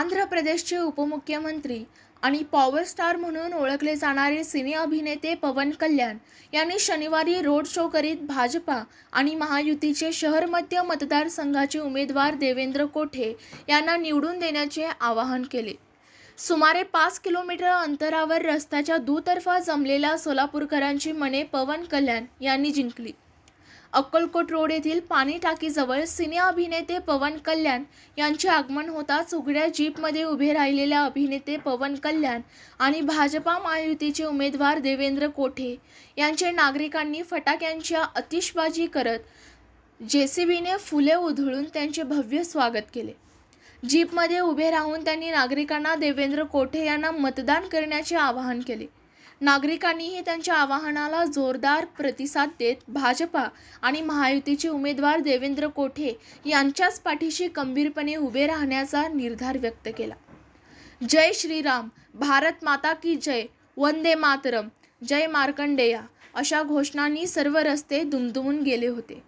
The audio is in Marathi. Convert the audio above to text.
आंध्र प्रदेशचे उपमुख्यमंत्री आणि पॉवर स्टार म्हणून ओळखले जाणारे सिने अभिनेते पवन कल्याण यांनी शनिवारी रोड शो करीत भाजपा आणि महायुतीचे शहर मध्य मतदारसंघाचे उमेदवार देवेंद्र कोठे यांना निवडून देण्याचे आवाहन केले. सुमारे पाच किलोमीटर अंतरावर रस्त्याच्या दुतर्फा जमलेल्या सोलापूरकरांची मने पवन कल्याण यांनी जिंकली. अक्कलकोट रोड येथील पाणी टाकीजवळ सिने अभिनेते पवन कल्याण यांचे आगमन होताच उघड्या जीपमध्ये उभे राहिलेल्या अभिनेते पवन कल्याण आणि भाजपा महायुतीचे उमेदवार देवेंद्र कोठे यांचे नागरिकांनी फटाक्यांच्या अतिशबाजी करत जेसीबीने फुले उधळून त्यांचे भव्य स्वागत केले. जीपमध्ये उभे राहून त्यांनी नागरिकांना देवेंद्र कोठे यांना मतदान करण्याचे आवाहन केले. नागरिकांनीही त्यांच्या आवाहनाला जोरदार प्रतिसाद देत भाजपा आणि महायुतीचे उमेदवार देवेंद्र कोठे यांच्याच पाठीशी गंभीरपणे उभे राहण्याचा निर्धार व्यक्त केला. जय श्रीराम भारत माता की जय वंदे मातरम जय मार्कंडेया अशा घोषणांनी सर्व रस्ते दुमदुमून गेले होते.